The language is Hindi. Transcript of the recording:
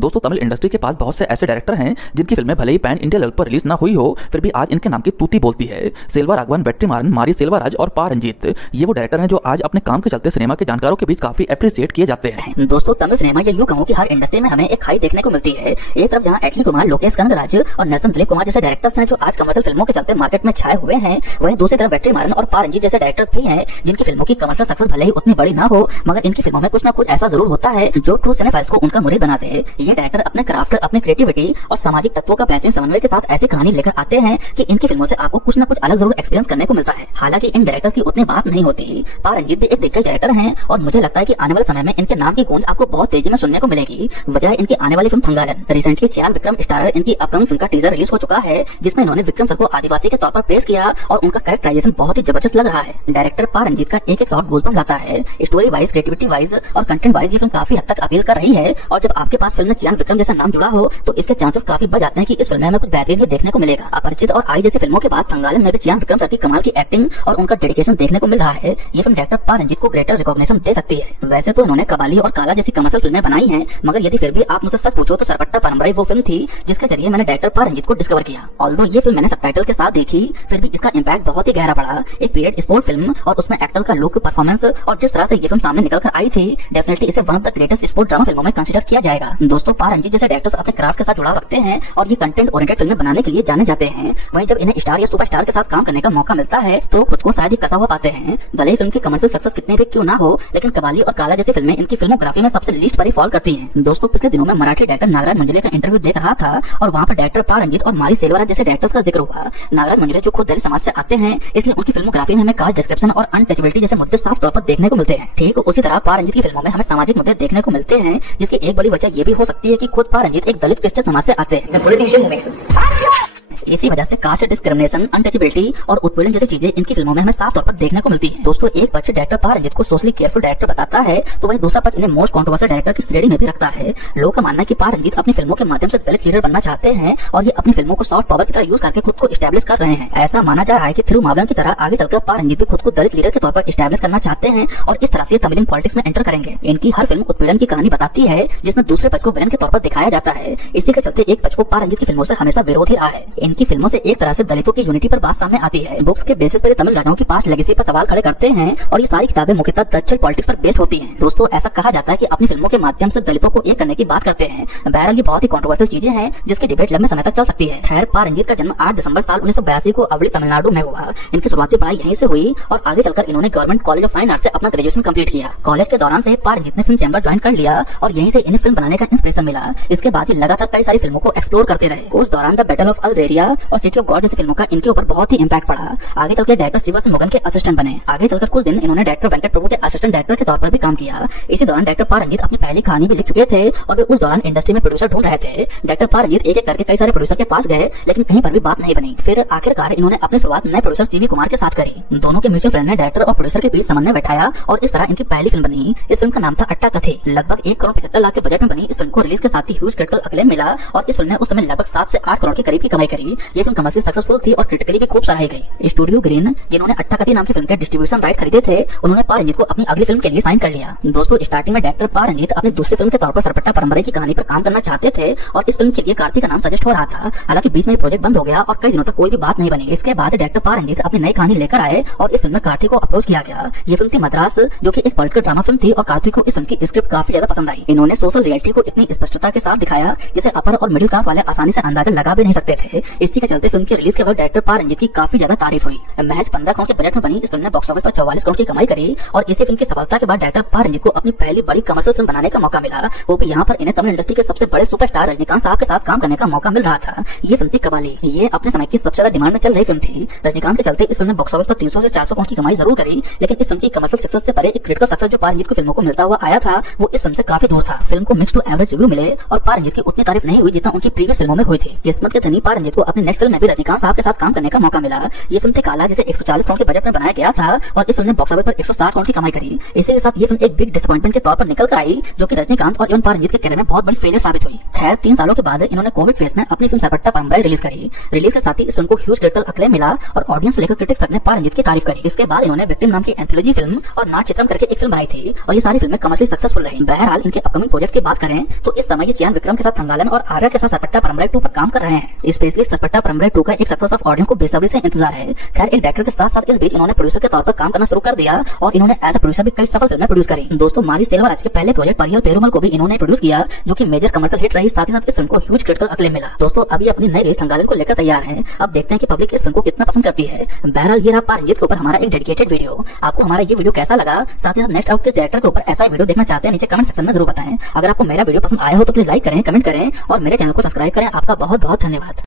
दोस्तों तमिल इंडस्ट्री के पास बहुत से ऐसे डायरेक्टर हैं जिनकी फिल्में भले ही पैन इंडिया लेवल पर रिलीज ना हुई हो, फिर भी आज इनके नाम की तूती बोलती है। सेल्वा राघवन, वेट्रीमारन, मारी सेल्वराज और पा रंजीत, ये वो डायरेक्टर हैं जो आज अपने काम के चलते सिनेमा के जानकारों के बीच काफी अप्रिशिएट किए जाते हैं। दोस्तों तमिल सिनेमा या यूं कहूं कि हर इंडस्ट्री में हमें एक खाई देखने को मिलती है। एक तरफ जहां एटली कुमार, लोकेश कनगराज और नेल्सन दिलीप कुमार जैसे डायरेक्टर्स हैं जो आज कमर्शियल फिल्मों के चलते मार्केट में छाए हुए हैं, वहीं दूसरी तरफ वेट्रीमारन और पा रंजीत जैसे डायरेक्टर्स भी हैं जिनकी फिल्मों की कमर्शियल सक्सेस भले ही उतनी बड़ी ना हो, मगर इनकी फिल्मों में कुछ ना कुछ ऐसा जरूर होता है जो ट्रू सिनेफाइल्स को उनका मुरीद बनाते हैं। ये डायरेक्टर अपने क्राफ्ट, अपनी क्रिएटिविटी और सामाजिक तत्वों का बेहतरीन समन्वय के साथ ऐसी कहानी लेकर आते हैं कि इनकी फिल्मों से आपको कुछ ना कुछ अलग जरूर एक्सपीरियंस करने को मिलता है। हालांकि इन डायरेक्टर्स की उतनी बात नहीं होती। पा रंजीत भी एक दिग्गज डायरेक्टर हैं और मुझे लगता है कि आने वाले समय में इनके नाम की गूंज आपको बहुत तेजी में सुनने को मिलेगी। वजह इनकी आने वाली film Thangalaan. Recently Chiyaan Vikram starrer इनकी अपकमिंग फिल्म का टीजर रिलीज हो चुका है, जिसमें इन्होंने विक्रम सर को आदिवासी के तौर पर पेश किया और उनका कैरेक्टराइजेशन बहुत ही जबरदस्त लग रहा है। डायरेक्टर पा रंजीत का एक शॉट गूज़बम्प लाता है। स्टोरी वाइज, क्रिएटिविटी वाइज और कंटेंट वाइज ये फिल्म काफी हद तक अपील कर रही है और जब आपके पास फिल्म में चियान विक्रम जैसा नाम जुड़ा हो तो इसके चांसेस काफी बढ़ जाते हैं कि इस फिल्म में हमें कुछ बेहतरीन भी देखने को मिलेगा। अपरिचित और आई जैसी फिल्मों के बाद थंगालन में भी चियान विक्रम सर की कमाल की एक्टिंग और उनका डेडिकेशन देखने को मिल रहा है। ये फिल्म डायरेक्टर पा रंजीत को ग्रेटर रिकॉग्निशन दे सकती है। वैसे तो इन्होंने कबाली और काला जैसी कमर्शियल फिल्में बनाई हैं, मगर यदि फिर भी आप मुझसे सच पूछो तो सरपट्टा परंपरा वो फिल्म थी जिसके जरिए मैंने डायरेक्टर पा रंजीत को डिस्कवर किया। ऑल्दो ये फिल्म मैंने सबटाइटल के साथ देखी, फिर भी इसका इम्पैक्ट बहुत ही गहरा पड़ा। एक पीरियड स्पोर्ट फिल्म और उसमें एक्टर का लुक, परफॉर्मेंस और जिस तरह से ये फिल्म सामने निकल कर आई थी, डेफिनेटली इसे one of the greatest sport drama फिल्मों में कंसीडर किया जाएगा। दोस्तों पा रंजीत जैसे डायरेक्टर्स अपने क्राफ्ट के साथ जुड़ाव रखते हैं और ये कंटेंट ओरिएंटेड फिल्में बनाने के लिए जाने जाते हैं। वहीं जब इन्हें स्टार या सुपरस्टार के साथ काम करने का मौका मिलता है तो खुद को शायद ही कसा हुआ पाते हैं। भले ही फिल्म की कमर्शियल सक्सेस कितने भी क्यों ना हो, लेकिन कबाली और काला जैसी फिल्में इनकी फिल्मोग्राफी में सबसे लीस्ट पर ही फॉल करती हैं। दोस्तों पिछले दिनों में मराठी डायरेक्टर नागराज मंजुले का इंटरव्यू देख रहा था और वहाँ पर डायरेक्टर पा रंजीत और मारी सेल्वराज जैसे डायरेक्टर्स का जिक्र हुआ। नागराज मंजुले जो खुद दलित समाज से आते हैं, इसलिए उनकी फिल्मोग्राफी में हमें कास्ट डिस्क्रिप्शन और अनटचेबिलिटी जैसे मुद्दे साफ तौर पर देखने को मिलते हैं। ठीक उसी तरह पा रंजीत की फिल्मों में हमें सामाजिक मुद्दे देखने को मिलते हैं, जिसकी एक बड़ी वजह ये भी हो सकती है कि खुद पा रंजीत एक दलित क्रिश्चियन समाज से आते हैं। इसी वजह से कास्ट डिस्क्रिमिनेशन, अनटचेबिलिटी और उत्पीड़न जैसी चीजें इनकी फिल्मों में हमें साफ तौर पर देखने को मिलती हैं। दोस्तों एक पक्ष डायरेक्टर पा रंजीत को सोशली केयरफुल डायरेक्टर बताता है, तो वहीं दूसरा पक्ष इन्हें मोस्ट कंट्रोवर्शियल डायरेक्टर की श्रेणी में भी रखता है। लोगों का मानना है कि पा रंजीत अपनी फिल्मों के माध्यम से दलित लीडर बनना चाहते हैं और ये अपनी फिल्मों को सॉफ्ट पावर की तरह यूज करके खुद को स्टैब्लिश कर रहे हैं। ऐसा माना जा रहा है कि थिरुमावलन की तरह आगे चलकर पा रंजीत भी खुद को दलित लीडर के तौर पर स्टैब्लिश करना चाहते हैं और इस तरह से तमिल पॉलिटिक्स में एंटर करेंगे। इनकी हर फिल्म उत्पीड़न की कहानी बताती है, जिसमें दूसरे पक्ष को विलन के तौर पर दिखाया जाता है। इसी के चलते एक पक्ष को पा रंजीत की फिल्मों से हमेशा विरोध ही रहा है। इनकी फिल्मों से एक तरह से दलितों की यूनिटी पर बात सामने आती है। बुक्स के बेसिस पर ये तमिल राजाओं की पास्ट लेगेसी पर सवाल खड़े करते हैं और ये सारी किताबें मुख्यतः दक्षिण पॉलिटिक्स पर बेस्ड होती हैं। दोस्तों ऐसा कहा जाता है कि अपनी फिल्मों के माध्यम से दलितों को एक करने की बात करते हैं। बहरहाल ये बहुत ही कंट्रोवर्शियल चीजें हैं जिसकी डिबेट लंबे समय तक चल सकती है। खैर पा रंजीत का जन्म 8 दिसंबर साल 1982 को अवली तमिलनाडु में हुआ। इनकी शुरुआती पढ़ाई यहीं से हुई और आगे चलकर इन्होंने government college of fine art से अपना ग्रेजुएशन कंप्लीट किया। कॉलेज के दौरान से पा रंजीत ने फिल्म चैम्बर ज्वाइन कर लिया और यहीं से इन्हें फिल्म बनाने का इंस्पिरेशन मिला। इसके बाद ही लगातार कई सारी फिल्मों को एक्सप्लोर करते रहे। उस दौरान द बैटल ऑफ अल्जेरिया और सिटी ऑफ गॉड जैसी फिल्मों का इनके ऊपर बहुत ही इम्पैक्ट पड़ा। आगे चलकर डायरेक्टर शिवासन मोगन के असिस्टेंट बने। आगे चलकर कुछ दिन इन्होंने डायरेक्टर वेंकट प्रभु के असिस्टेंट डायरेक्टर के तौर पर भी काम किया। इसी दौरान डायरेक्टर पा रंजीत अपनी पहली कहानी भी लिख चुके थे और वे उस दौरान इंडस्ट्री में प्रोड्यूसर ढूंढ रहे थे। डायरेक्टर पा रंजीत एक एक करके कई सारे प्रोड्यूसर के पास गए, लेकिन कहीं पर भी बात नहीं बनी। फिर आखिरकार इन्होंने अपनी शुरुआत नए प्रोड्यूसर सीवी कुमार के साथ करी। दोनों के म्यूचुअल फ्रेंड ने डायरेक्टर और प्रोड्यूसर के बीच समन्वय बैठाया और इस तरह इनकी पहली फिल्म बनी। इस फिल्म का नाम था अट्टा कथे। लगभग 1 करोड़ 75 लाख के बजट में बनी इस फिल्म को रिलीज के साथ ही ह्यूज क्रिटिकल अक्लेम मिला और इस फिल्म ने उस समय लगभग 7 से 8 करोड़ के करीब की कमाई करी। ये फिल्म कमर्शियल सक्सेसफुल थी और क्रिटिकली भी खूब सराही गई। स्टूडियो ग्रीन जिन्होंने अट्टा कथे नाम की फिल्म के डिस्ट्रीब्यूशन राइट खरीदे थे, उन्होंने पा रंजीत को अपनी अगली फिल्म के लिए साइन कर लिया। दोस्तों स्टार्टिंग में डायरेक्टर पा रंजीत अपनी दूसरी फिल्म के तौर पर सरपट्टा परंपरा की कहानी पर काम करना चाहते थे और इस फिल्म के लिए कार्तिक का नाम सजेस्ट हो रहा था। हालांकि बीच में प्रोजेक्ट बंद हो गया और कई दिनों तक कोई भी बात नहीं बनी। इसके बाद डायरेक्टर पा रंजीत अपनी नई कहानी लेकर आए और इस फिल्म में कार्तिक को अप्रोच किया गया। ये फिल्म थी मद्रास, जो कि एक पॉलिटिकल ड्रामा फिल्म थी और कार्तिक को इस फिल्म की स्क्रिप्ट काफी ज्यादा पसंद आई। इन्होंने सोशल रियलिटी को इतनी स्पष्टता के साथ दिखाया जिसे अपर और मिडिल क्लास वाले आसानी से अंदाजा लगा भी नहीं सकते थे। इसी के चलते फिल्म की रिलीज के बाद डायरेक्टर पा रंजीत की काफी ज्यादा तारीफ हुई। महज 15 करोड़ के बजट में बनी इस फिल्म ने बॉक्स ऑफिस पर 44 करोड़ की कमाई करी और इसी फिल्म की सफलता के बाद डायरेक्टर पा रंजीत को अपनी पहली बड़ी कमर्शियल फिल्म बनाने का मौका मिला। वो भी यहाँ पर इन्हें तमिल इंडस्ट्री के सबसे बड़े सुपरस्टार रजनीकांत साहब के साथ काम करने का मौका मिल रहा था। ये फिल्म थी कबाली। ये अपने समय की सबसे ज्यादा डिमांड में चल रही फिल्म थी। रजनीकांत के चलते इस फिल्म ने बॉक्स ऑफिस पर 300 से 400 करोड़ की कमाई जरूर करी, लेकिन इस फिल्म की कमर्शियल सक्सेस से परे एक क्रिटिकल सक्सेस जो पा रंजीत की फिल्मों को मिलता हुआ आया था, वो इस फिल्म से काफी दूर था। फिल्म को मिक्स टू एवरेज रिव्यू मिले और पा रंजीत की उतनी तारीफ नहीं हुई जितना उनकी प्रीवियस फिल्मों में हुई थी। किस्मत के धनी पा रंजीत को अपने नेक्स्ट फिल्म में भी रजनीकांत साहब के साथ काम करने का मौका मिला। ये फिल्म थी काला, जिसे 140 करोड़ के बजट में बनाया गया था और इस फिल्म ने बॉक्स ऑफिस पर 160 करोड़ की कमाई करी। इसी के साथ ये फिल्म एक बिग डिसअपॉइंटमेंट के तौर पर निकल कर आई, जो कि रजनीकांत और एवं पा रंजीत के करियर में बहुत बड़ी फेलियर साबित हुई। खैर 3 सालों के बाद इन्होंने कोविड फेज में अपनी फिल्म सरपट्टा परंपरा रिलीज करी। रिलीज के साथ ही इस फिल्म को ह्यूज क्रिटिकल अक्लेम मिला और ऑडियंस से लेकर क्रिटिक्स तक ने पा रंजीत की तारीफ करी। इसके बाद इन्होंने विक्टिम नाम की एंथोलॉजी फिल्म और नाट चित्रम करके एक फिल्म बनाई थी और ये सारी फिल्में कमर्शियली सक्सेसफुल रही। बहरहाल इनके अपकमिंग प्रोजेक्ट की बात करें तो इस समय ये चियान विक्रम के साथ थंगालन और आर्या के साथ सरपट्टा परंपरा 2 पर काम कर रहे हैं। स्पेशली सरपट्टा परंपरा 2 का एक सक्सेस ऑफ ऑडियंस को बेसब्री से इंतजार है। खैर एक डायरेक्टर के साथ साथ इस बीच इन्होंने प्रोड्यूसर के तौर पर काम करना शुरू कर दिया और इन्होंने एज अ प्रोड्यूसर भी कई सफल फिल्में प्रोड्यूस करी। दोस्तों मारी सेल्वराज के पहले प्रोजेक्ट परियल पेरुमल को भी इन्होंने प्रोड्यूस किया, जो कि मेजर कमर्शियल हिट रही। साथ ही साथ इस फिल्म को ह्यूज क्रिटिकल अक्लेम मिला। दोस्तों अभी अपनी नई रिलीज थंगालन को लेकर तैयार है। अब देखते हैं कि पब्लिक इस फिल्म को कितना पसंद करती है। बहरहाल ये रहा पा रंजीत के ऊपर हमारा एक डेडिकेटेड वीडियो। आपको हमारा ये वीडियो कैसा लगा, साथ ही साथ नेक्स्ट आप किस डायरेक्टर के ऊपर ऐसा वीडियो देखना चाहते हैं, नीचे कमेंट सेक्शन में जरूर बताएं। अगर आपको मेरा वीडियो पसंद आया हो तो प्लीज लाइक करें, कमेंट करें और मेरे चैनल को सब्सक्राइब करें। आपका बहुत बहुत धन्यवाद।